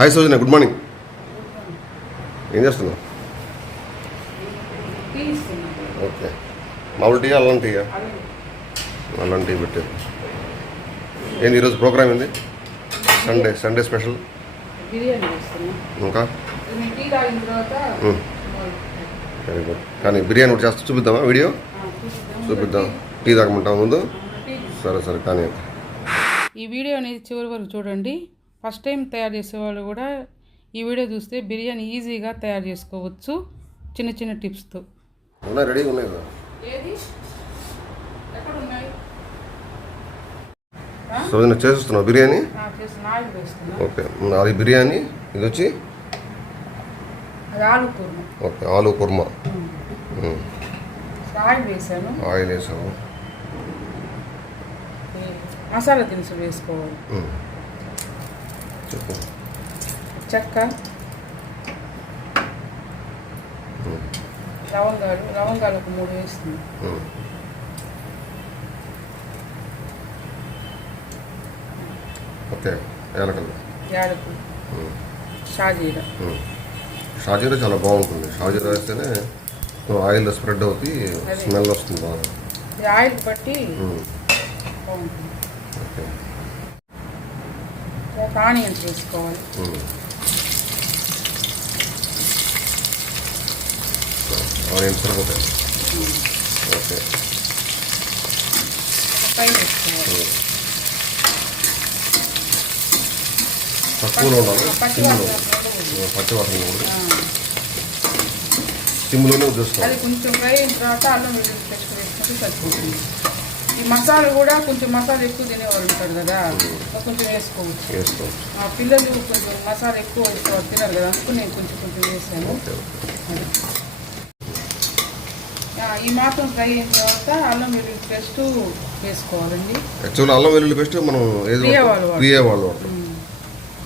Hi సౌజన్య good morning ఏం చేస్తున్నావు? Okay. మామూలు టీ అల్లం టీయా అల్లం టీ పెట్టారు ఏంది ఈరోజు ప్రోగ్రామ్ ఏంది? సండే సండే స్పెషల్ ఇంకా. వెరీ గుడ్ కానీ బిర్యానీ ఒకటి చేస్తా. చూపిద్దామా వీడియో? చూపిద్దాం. టీ తాగమంటాం ముందు? సరే సరే. కానీ ఈ వీడియో అనేది చివరి వరకు చూడండి. ఫస్ట్ టైం తయారు చేసేవాళ్ళు కూడా ఈ వీడియో చూస్తే బిర్యానీ ఈజీగా తయారు చేసుకోవచ్చు చిన్న చిన్న టిప్స్తో. ఉన్నాయి ఏది? ఎక్కడ ఉన్నాయి సౌజన్య చేస్తున్నావు బిర్యానీ? ఓకే అది బిర్యానీ ఇది వచ్చి? అది ఆలు కూర్మ. ఓకే ఆలు కుర్మా. ఆయిల్ వేసాము. మసాలా దినుసులు వేసుకోవాలి. మ్మ్. చెప్పు చెక్క లవంగాలు లవంగాలు ఒక మూడు వేస్తుంది మ్మ్. ఓకే ఏలకల్లా యాలకు షాజీరా షాజీరా చాలా బాగుంటుంది. షాజీరా వేస్తేనే ఆయిల్ స్ప్రెడ్ అవుతుంది అదే. స్మెల్ వస్తుంది బాగా. ఇది ఆయిల్ బట్టి మ్మ్. బాగుంటుంది. ఓకే తర్వాత ఆనియన్స్ వేసుకోవాలి. ఆనియన్స్ సరిపోతాయి. ఓకే. ఫ్రై వేసుకోవాలి. తక్కువలో ఉండాలి సిమ్లో. పచ్చి వాసన కూడా సిమ్లోనే అది చూసుకోవాలి కొంచెం ఫ్రై అయిన తర్వాత అల్లం వెల్లుల్లి పేస్ట్ వేసుకుంటే సరిపోతుంది. ఈ మసాలా కూడా కొంచెం మసాలా ఎక్కువ తినేవాళ్ళు ఉంటారు కదా కొంచెం వేసుకోవచ్చు. వేసుకోవచ్చు. మా పిల్లలు కొంచెం మసాలా ఎక్కువ తినరు కదా అందుకు నేను కొంచెం కొంచెం వేసాను. ఈ మాత్రం ఫ్రై అయిన తర్వాత అల్లం వెల్లుల్లి పేస్ట్ వేసుకోవాలండి. యాక్చువల్ అల్లం వెల్లుల్లి పేస్ట్ మనం ప్రియా? వాళ్ళు వాడతాం.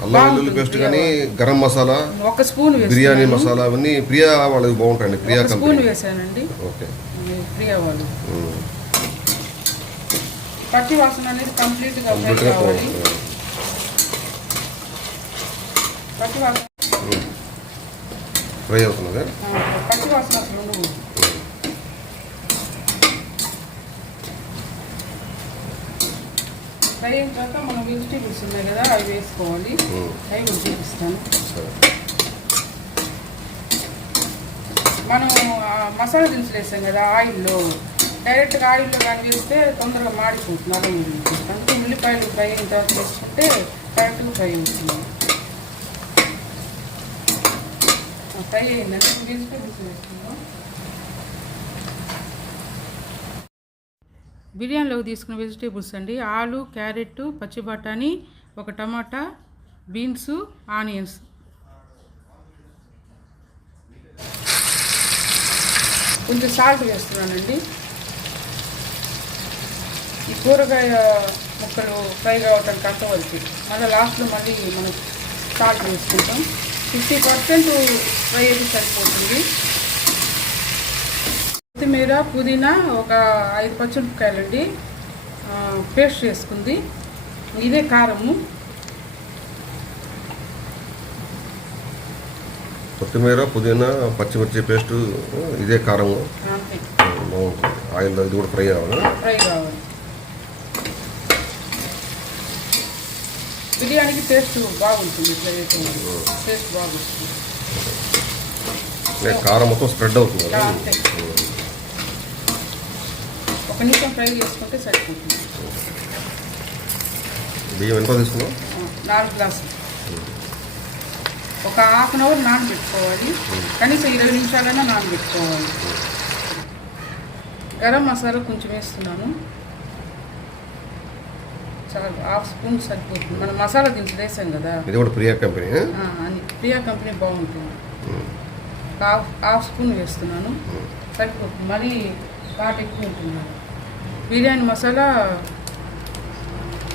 అల్లం వెల్లుల్లి పేస్ట్ కానీ గరం మసాలా ఒక స్పూన్ బిర్యానీ మసాలా అవన్నీ ప్రియా వాళ్ళకి బాగుంటాయండి ప్రియా స్పూన్ వేసానండి. ఓకే. ప్రియా వాళ్ళు. పచ్చి వాసన అనేది కంప్లీట్గా ఫ్రై కంప్లీట్గా కావాలి పోతుంది. పచ్చి వాసన. ఫ్రై అవుతున్నది. ఆ, పచ్చి వాసన అసలు ఉండకూడదు ఫ్రై అయిన తర్వాత మనం వెజిటేబుల్స్ ఉన్నాయి కదా అవి వేసుకోవాలి. అవి కూడా చూపిస్తాను. సరే. మనం మసాలా దినుసులు వేసాం కదా ఆయిల్లో. డైరెక్ట్గా ఆయిల్లో కానీ వేస్తే తొందరగా మాడిపోతుంది. అల్లం అంటే ఉల్లిపాయలు ఫ్రై అయిన తర్వాత వేసుకుంటే కరెక్ట్గా ఫ్రై అవుతుంది. ఫ్రై అయిందంటే వెజిటేబుల్స్ వేసుకుందాం బిర్యానీలోకి తీసుకున్న వెజిటేబుల్స్ అండి. ఆలు క్యారెట్ పచ్చి బఠానీ ఒక టమాటా బీన్స్ ఆనియన్స్. కొంచెం సాల్ట్ వేస్తున్నానండి. ఈ కూరగాయ ముక్కలు ఫ్రై కావటానికి అంతవరకు మళ్ళీ లాస్ట్లో మళ్ళీ మనం సాల్ట్ వేసుకుంటాం ఫిఫ్టీ పర్సెంట్ ఫ్రై అయితే సరిపోతుంది. కొత్తిమీర పుదీనా ఒక ఐదు పచ్చిమిరపకాయలండి. పేస్ట్ చేసుకుంది. ఇదే కారము. కొత్తిమీర పుదీనా పచ్చిమిర్చి పేస్ట్ ఇదే కారం అంతే. బాగుంటుంది. ఆయిల్ ఇది కూడా ఫ్రై అవ్వాలి ఫ్రై కావాలి. బిర్యానీకి టేస్ట్ బాగుంటుంది ఇట్లా టేస్ట్ బాగుంటుంది. కారం మొత్తం స్ప్రెడ్ అవుతుంది అంతే. ఒక నిమిషం ఫ్రై చేసుకుంటే సరిపోతుంది. బియ్యం ఎంత తీసుకున్నాం నాలుగు గ్లాసులు. ఒక హాఫ్ అన్ అవర్ నానబెట్టుకోవాలి. కనీసం ఇరవై నిమిషాలైనా నానబెట్టుకోవాలి. గరం మసాలా కొంచెం వేస్తున్నాను. చాలా హాఫ్ స్పూన్ సరిపోతుంది. మనం మసాలా దినుసులు వేసాం కదా. ఇది కూడా ప్రియా కంపెనీ అని ప్రియా కంపెనీ బాగుంటుంది. హాఫ్ హాఫ్ స్పూన్ వేస్తున్నాను. సరిపోతుంది. మరీ ఘాట్ ఎక్కువ ఉంటుంది. బిర్యానీ మసాలా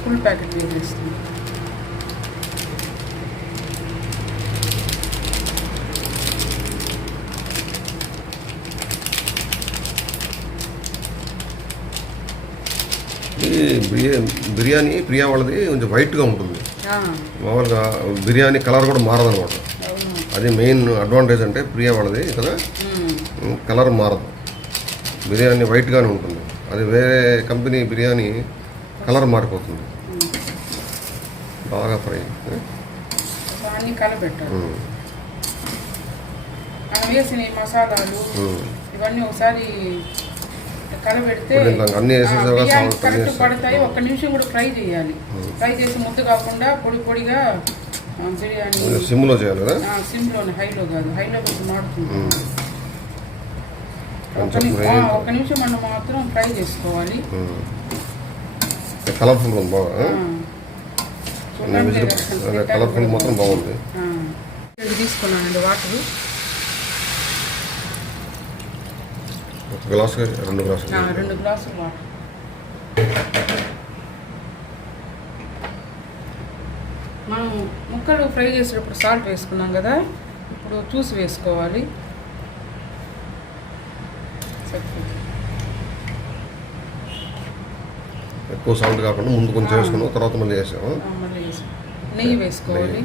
ఫుల్ ప్యాకెట్ వేసేస్తుంది ఈ బిర్యా- బిర్యానీ ప్రియా వాళ్ళది కొంచెం వైట్గా ఉంటుంది. మామూలుగా బిర్యానీ కలర్ కూడా మారదనమాట అది మెయిన్ అడ్వాంటేజ్ అంటే ప్రియా వాళ్ళది కదా కలర్ మారదు. బిర్యానీ వైట్గానే ఉంటుంది. అది వేరే కంపెనీ బిర్యానీ కలర్ మారిపోతుంది. బాగా ఫ్రై. వేసిన మసాలాలు. ఇవన్నీ ఒకసారి అన్నీ కరెక్ట్. పడతాయి ఒక్క నిమిషం కూడా ఫ్రై చేయాలి. ఫ్రై చేసి ముద్ద కాకుండా పొడి పొడిగా బిర్యానీ సిమ్లో చేయాలి సిమ్లోనే హైలో కాదు హైలో పెట్టి మాడుతుంది. ఒక కొంచెం నిమిషం మనం మాత్రం ఫ్రై చేసుకోవాలి. కలర్ఫుల్ బాగా కలర్ఫుల్ మొత్తం బాగుంది. తీసుకున్నానండి వాటర్. ఒక గ్లాస్ రెండు గ్లాసులు రెండు గ్లాసులు వాటర్. మనం ముక్కలు ఫ్రై చేసేటప్పుడు సాల్ట్ వేసుకున్నాం కదా ఇప్పుడు చూసి వేసుకోవాలి. ఎక్కువ సాల్ట్ కాకుండా ముందు కొంచెం. వేసుకున్నాం తర్వాత మళ్ళీ వేసాము నెయ్యి వేసుకోవాలి.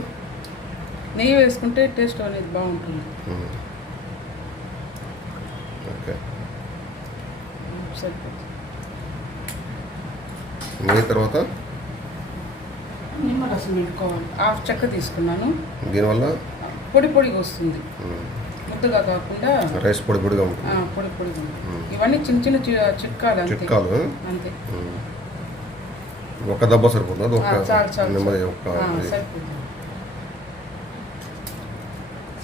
నెయ్యి. వేసుకుంటే టేస్ట్ అనేది బాగుంటుంది ఉమ్. ఓకే సరిపోతుంది తర్వాత? నిమ్మరసం పెట్టుకోవాలి. హాఫ్ చెక్క తీసుకున్నాను. దీనివల్ల? పొడి పొడిగా వస్తుంది. ముద్దగా కాకుండా రైస్ పొడి పొడిగా ఉంటుంది. పొడి పొడిగా. ఇవన్నీ చిన్న చిన్న చిట్కాలు చిట్కాలు అంతే. ఒక దెబ్బ సరిపోతుంది? ఒక నెమ్మది. ఒక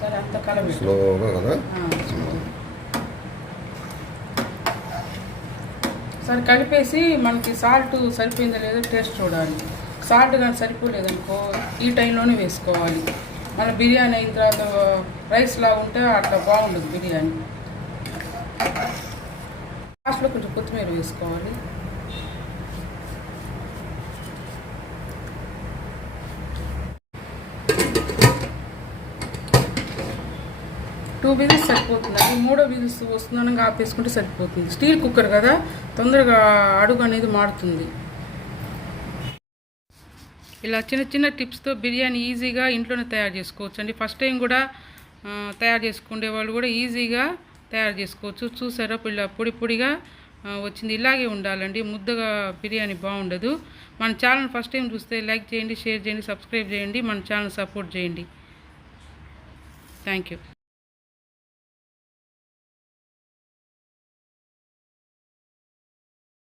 సరే అంత కలబెట్టు. స్లోగా కదా? ఒకసారి కలిపేసి మనకి సాల్ట్ సరిపోయిందో లేదో టేస్ట్ చూడాలి. సాల్ట్ కానీ సరిపోలేదనుకో ఈ టైంలోనే వేసుకోవాలి. మన బిర్యానీ అయిన తర్వాత రైస్ లాగా ఉంటే అట్లా బాగుండదు బిర్యానీ. లాస్ట్లో కొంచెం కొత్తిమీర వేసుకోవాలి. టూ విజిల్స్ సరిపోతుంది. అది మూడో విజిల్స్ వస్తుందని ఆపేసుకుంటే సరిపోతుంది. స్టీల్ కుక్కర్ కదా తొందరగా అడుగు అనేది మారుతుంది. ఇలా చిన్న చిన్న టిప్స్తో బిర్యానీ ఈజీగా ఇంట్లోనే తయారు చేసుకోవచ్చు అండి ఫస్ట్ టైం కూడా తయారు చేసుకునే వాళ్ళు కూడా ఈజీగా తయారు చేసుకోవచ్చు. చూసారా ఇలా పొడి పొడిగా వచ్చింది. ఇలాగే ఉండాలండి. ముద్దగా బిర్యానీ బాగుండదు. మన ఛానల్ ఫస్ట్ టైం చూస్తే లైక్ చేయండి షేర్ చేయండి సబ్స్క్రైబ్ చేయండి. మన ఛానల్ సపోర్ట్ చేయండి. Thank you.